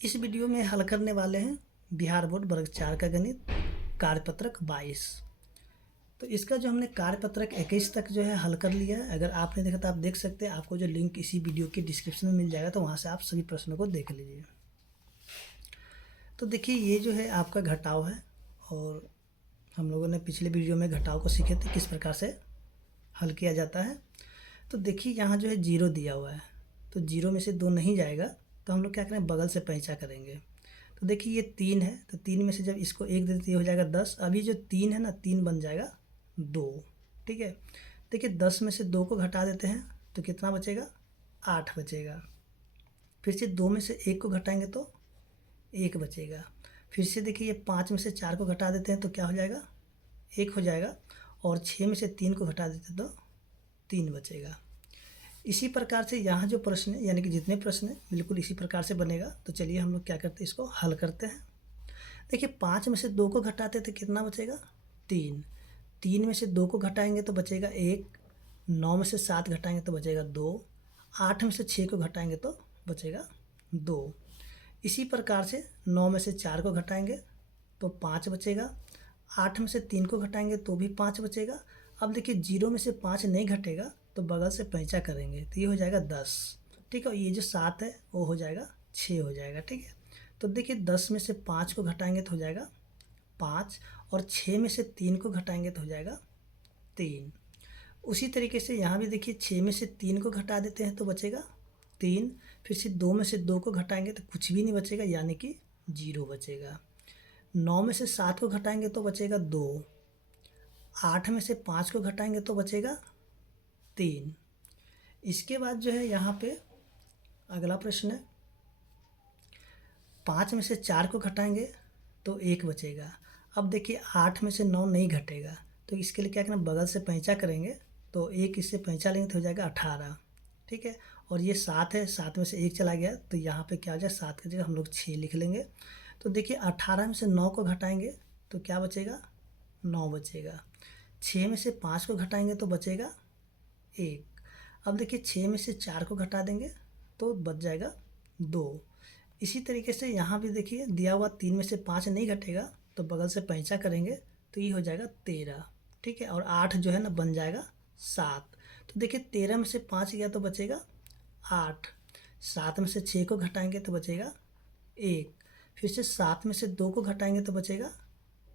इस वीडियो में हल करने वाले हैं बिहार बोर्ड वर्ग 4 का गणित कार्यपत्रक 22। तो इसका जो हमने कार्यपत्रक 21 तक जो है हल कर लिया है। अगर आपने देखा तो आप देख सकते हैं, आपको जो लिंक इसी वीडियो के डिस्क्रिप्शन में मिल जाएगा, तो वहाँ से आप सभी प्रश्नों को देख लीजिए। तो देखिए ये जो है आपका घटाव है, और हम लोगों ने पिछले वीडियो में घटाव को सीखे थे किस प्रकार से हल किया जाता है। तो देखिए यहाँ जो है 0 दिया हुआ है, तो 0 में से 2 नहीं जाएगा, तो हम लोग क्या करें, बगल से पैंचा करेंगे। तो देखिए ये 3 है, तो 3 में से जब इसको 1 दे देते हो जाएगा 10। अभी जो 3 है ना, 3 बन जाएगा 2। ठीक है, देखिए 10 में से 2 को घटा देते हैं तो कितना बचेगा, 8 बचेगा। फिर से 2 में से 1 को घटाएंगे तो 1 बचेगा। फिर से देखिए ये 5 में से 4 को घटा देते हैं तो क्या हो जाएगा, 1 हो जाएगा। और 6 में से 3 को घटा देते तो 3 बचेगा। इसी प्रकार से यहाँ जो प्रश्न है, यानी कि जितने प्रश्न हैं बिल्कुल इसी प्रकार से बनेगा। तो चलिए हम लोग क्या करते हैं, इसको हल करते हैं। देखिए 5 में से 2 को घटाते तो कितना बचेगा, 3। 3 में से 2 को घटाएंगे तो बचेगा 1। 9 में से 7 घटाएंगे तो बचेगा 2। 8 में से 6 को घटाएंगे तो बचेगा 2। इसी प्रकार से 9 में से 4 को घटाएंगे तो 5 बचेगा। 8 में से 3 को घटाएंगे तो भी 5 बचेगा। अब देखिए 0 में से 5 नहीं घटेगा, तो बगल से पैंचा करेंगे तो ये हो जाएगा 10। ठीक है, और ये जो 7 है वो हो जाएगा 6 हो जाएगा। ठीक है, तो देखिए 10 में से 5 को घटाएंगे तो हो जाएगा 5, और 6 में से 3 को घटाएंगे तो हो जाएगा 3। उसी तरीके से यहाँ भी देखिए 6 में से 3 को घटा देते हैं तो बचेगा 3। फिर से 2 में से 2 को घटाएंगे तो कुछ भी नहीं बचेगा, यानी कि 0 बचेगा। 9 में से 7 को घटाएंगे तो बचेगा 2। 8 में से 5 को घटाएंगे तो बचेगा 3। इसके बाद जो है यहाँ पे अगला प्रश्न है, 5 में से 4 को घटाएंगे तो 1 बचेगा। अब देखिए 8 में से 9 नहीं घटेगा, तो इसके लिए क्या करना, बगल से पैंचा करेंगे तो 1 इससे पैंचा लेंगे तो हो जाएगा 18। ठीक है, और ये 7 है, 7 में से 1 चला गया तो यहाँ पे क्या हो जाए, 7 की जगह हम लोग 6 लिख लेंगे। तो देखिए 18 में से 9 को घटाएंगे तो क्या बचेगा, 9 बचेगा। 6 में से 5 को घटाएंगे तो बचेगा 1। अब देखिए 6 में से 4 को घटा देंगे तो बच जाएगा 2। इसी तरीके से यहाँ भी देखिए दिया हुआ 3 में से 5 नहीं घटेगा, तो बगल से पैंचा करेंगे तो ये हो जाएगा 13। ठीक है, और 8 जो है ना बन जाएगा 7। तो देखिए 13 में से 5 गया तो बचेगा 8। 7 में से 6 को घटाएंगे तो बचेगा 1। फिर से 7 में से 2 को घटाएंगे तो बचेगा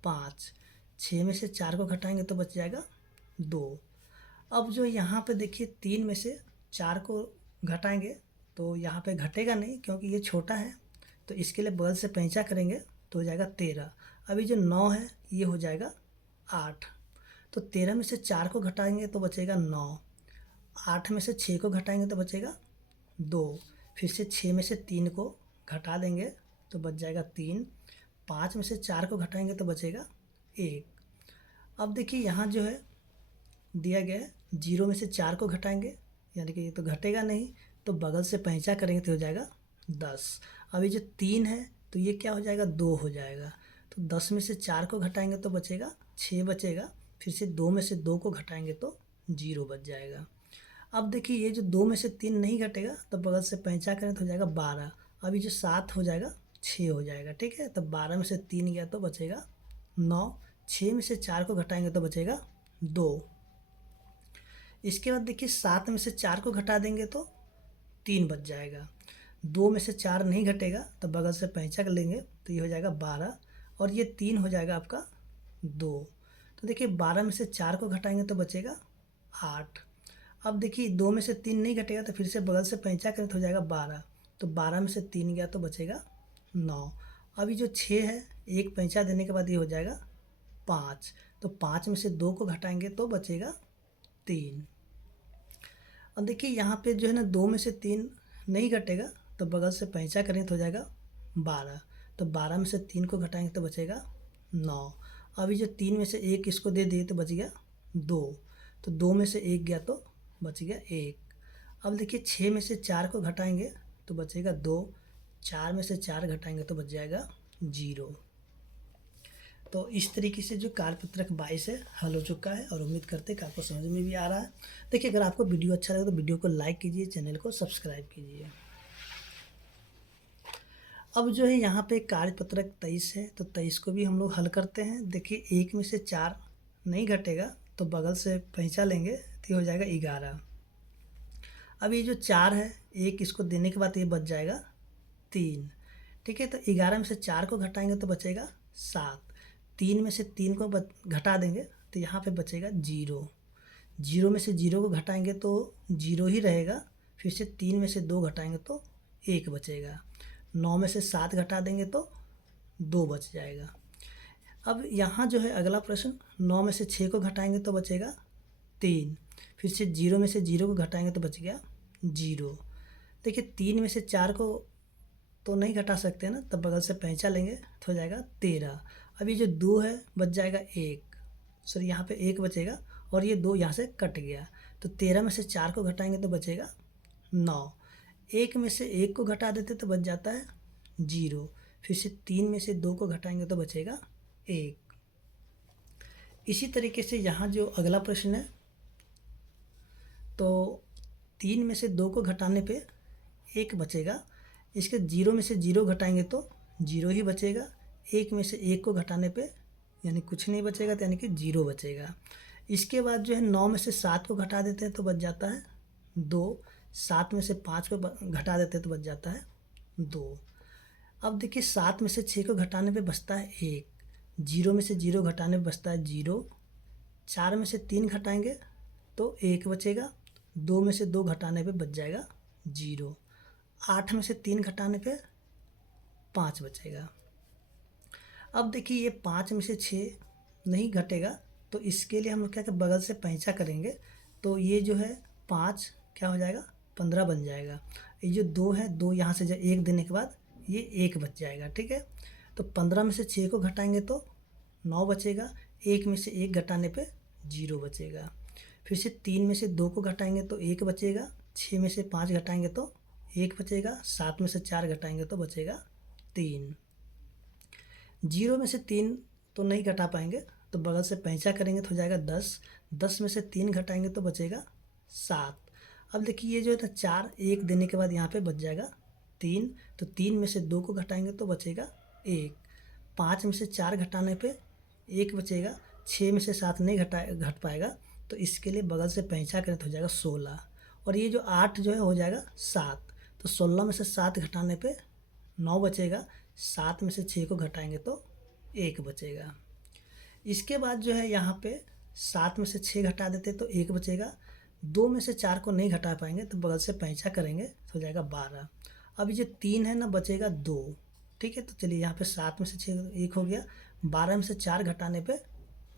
5। 6 में से 4 को घटाएंगे तो बच जाएगा 2। अब जो यहाँ पे देखिए 3 में से 4 को घटाएंगे तो यहाँ पे घटेगा नहीं, क्योंकि ये छोटा है, तो इसके लिए बगल से पैंचा करेंगे तो हो जाएगा 13। अभी जो 9 है ये हो जाएगा 8। तो 13 में से 4 को घटाएंगे तो बचेगा 9। 8 में से 6 को घटाएंगे तो बचेगा 2। फिर से 6 में से 3 को घटा देंगे तो बच जाएगा 3। 5 में से 4 को घटाएंगे तो बचेगा 1। अब देखिए यहाँ जो है दिया गया है, 0 में से 4 को घटाएंगे, यानी कि ये तो घटेगा नहीं, तो बगल से पैंचा करेंगे तो हो जाएगा 10। अभी जो 3 है तो ये क्या हो जाएगा, 2 हो जाएगा। तो 10 में से 4 को घटाएंगे तो बचेगा 6 बचेगा। फिर से 2 में से 2 को घटाएंगे तो 0 बच जाएगा। अब देखिए ये जो 2 में से 3 नहीं घटेगा, तो बगल से पैंचा करें तो हो जाएगा 12। अभी जो 7 हो जाएगा 6 हो जाएगा। ठीक है, तो 12 में से 3 गया तो बचेगा 9। 6 में से 4 को घटाएंगे तो बचेगा 2। इसके बाद देखिए 7 में से 4 को घटा देंगे तो 3 बच जाएगा। 2 में से 4 नहीं घटेगा तो बगल से पैंचा कर लेंगे तो ये हो जाएगा 12, और ये 3 हो जाएगा आपका 2। तो देखिए 12 में से 4 को घटाएंगे तो बचेगा 8। अब देखिए 2 में से 3 नहीं घटेगा, तो फिर से बगल से पैंचा करें तो हो जाएगा 12। तो 12 में से 3 गया तो बचेगा 9। अभी जो 6 है, एक पैंचा देने के बाद ये हो जाएगा 5। तो 5 में से 2 को घटाएंगे तो बचेगा 3। और देखिए यहाँ पे जो है ना 2 में से 3 नहीं घटेगा, तो बगल से पैंचा करें तो हो जाएगा 12। तो 12 में से 3 को घटाएंगे तो बचेगा 9। अभी जो 3 में से 1 इसको दे दिए तो बच गया 2। तो 2 में से 1 गया तो बच गया 1। अब देखिए 6 में से 4 को घटाएंगे तो बचेगा 2। 4 में से 4 घटाएंगे तो बच जाएगा 0। तो इस तरीके से जो कार्यपत्रक 22 है हल हो चुका है, और उम्मीद करते हैं कि आपको समझ में भी आ रहा है। देखिए अगर आपको वीडियो अच्छा लगे तो वीडियो को लाइक कीजिए, चैनल को सब्सक्राइब कीजिए। अब जो है यहाँ पे कार्यपत्रक 23 है, तो 23 को भी हम लोग हल करते हैं। देखिए 1 में से 4 नहीं घटेगा तो बगल से पैंचा लेंगे तो ये हो जाएगा 11। अब ये जो 4 है, एक इसको देने के बाद ये बच जाएगा 3। ठीक है, तो 11 में से 4 को घटाएंगे तो बचेगा 7। 3 में से 3 को घटा देंगे तो यहाँ पे बचेगा 0। 0 में से 0 को घटाएंगे तो 0 ही रहेगा। फिर से 3 में से 2 घटाएंगे तो 1 बचेगा। 9 में से 7 घटा देंगे तो 2 बच जाएगा। अब यहाँ जो है अगला प्रश्न, 9 में से 6 को घटाएंगे तो बचेगा 3। फिर से 0 में से 0 को घटाएंगे तो बच गया 0। देखिए 3 में से 4 को तो नहीं घटा सकते ना, तब बगल से पैंचा लेंगे तो हो जाएगा 13। अब ये जो 2 है बच जाएगा 1, सॉरी यहाँ पे 1 बचेगा और ये 2 यहाँ से कट गया। तो 13 में से 4 को घटाएंगे तो बचेगा 9। 1 में से 1 को घटा देते तो बच जाता है 0। फिर से 3 में से 2 को घटाएंगे तो बचेगा 1। इसी तरीके से यहाँ जो अगला प्रश्न है, तो 3 में से 2 को घटाने पे 1 बचेगा। इसके 0 में से 0 घटाएंगे तो 0 ही बचेगा। 1 में से 1 को घटाने पे यानी कुछ नहीं बचेगा, तो यानी कि 0 बचेगा। इसके बाद जो है 9 में से 7 को घटा देते हैं तो बच जाता है 2। 7 में से 5 को घटा देते हैं तो बच जाता है 2। अब देखिए 7 में से 6 को घटाने पे बचता है 1। 0 में से 0 घटाने पे बचता है 0। 4 में से 3 घटाएंगे तो 1 बचेगा। 2 में से 2 घटाने पे बच जाएगा 0। 8 में से 3 घटाने पे 5 बचेगा। अब देखिए ये 5 में से 6 नहीं घटेगा, तो इसके लिए हम लोग क्या बगल से पैंचा करेंगे। तो ये जो है 5 क्या हो जाएगा 15 बन जाएगा। ये जो 2 है, 2 यहाँ से जब 1 देने के बाद ये 1 बच जाएगा। ठीक है, तो 15 में से 6 को घटाएंगे तो 9 बचेगा। 1 में से 1 घटाने पे 0 बचेगा। फिर से 3 में से 2 को घटाएंगे तो 1 बचेगा। 6 में से 5 घटाएंगे तो 1 बचेगा। 7 में से 4 घटाएंगे तो बचेगा 3। 0 में से 3 तो नहीं घटा पाएंगे, तो बगल से पैंचा करेंगे तो हो जाएगा 10। 10 में से 3 घटाएंगे तो बचेगा 7। अब देखिए ये जो है ना 4 1 देने के बाद यहाँ पे बच जाएगा 3। तो 3 में से 2 को घटाएंगे तो बचेगा 1। 5 में से 4 घटाने पे 1 बचेगा। 6 में से 7 नहीं घट पाएगा, तो इसके लिए बगल से पैंचा करें तो हो जाएगा 16। और ये जो 8 जो है हो जाएगा 7। तो 16 में से 7 घटाने पे 9 बचेगा। 7 में से 6 को घटाएंगे तो 1 बचेगा। इसके बाद जो है यहाँ पे 7 में से 6 घटा देते तो 1 बचेगा। 2 में से 4 को नहीं घटा पाएंगे, तो बगल से पैंचा करेंगे तो हो जाएगा 12। अब ये 3 है ना, बचेगा 2। ठीक है, तो चलिए यहाँ पे 7 में से 6 1 हो गया। 12 में से 4 घटाने पे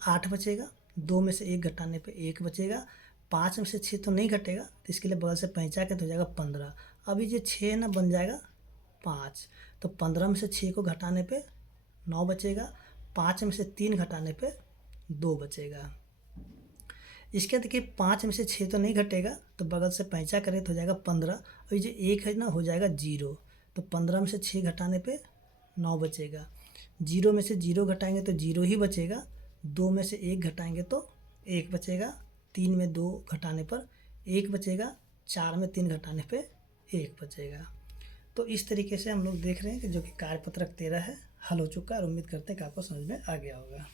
8 बचेगा। 2 में से 1 घटाने पे 1 बचेगा। 5 में से 6 तो नहीं घटेगा, तो इसके लिए बगल से पैंचा के तो हो जाएगा 15। अभी ये 6 है ना, बन जाएगा 5। तो 15 में से 6 को घटाने पे 9 बचेगा। 5 में से 3 घटाने पे 2 बचेगा। इसके देखिए 5 में से 6 तो नहीं घटेगा, तो बगल से पैंचा करें तो हो जाएगा 15। और ये जो 1 है ना, हो जाएगा 0। तो 15 में से 6 घटाने पे 9 बचेगा। 0 में से 0 घटाएंगे तो 0 ही बचेगा। 2 में से 1 घटाएंगे तो 1 बचेगा। 3 में 2 घटाने पर 1 बचेगा। 4 में 3 घटाने पे 1 बचेगा। तो इस तरीके से हम लोग देख रहे हैं कि जो कि कार्यपत्रक 13 है हल हो चुका है, और उम्मीद करते हैं कि आपको समझ में आ गया होगा।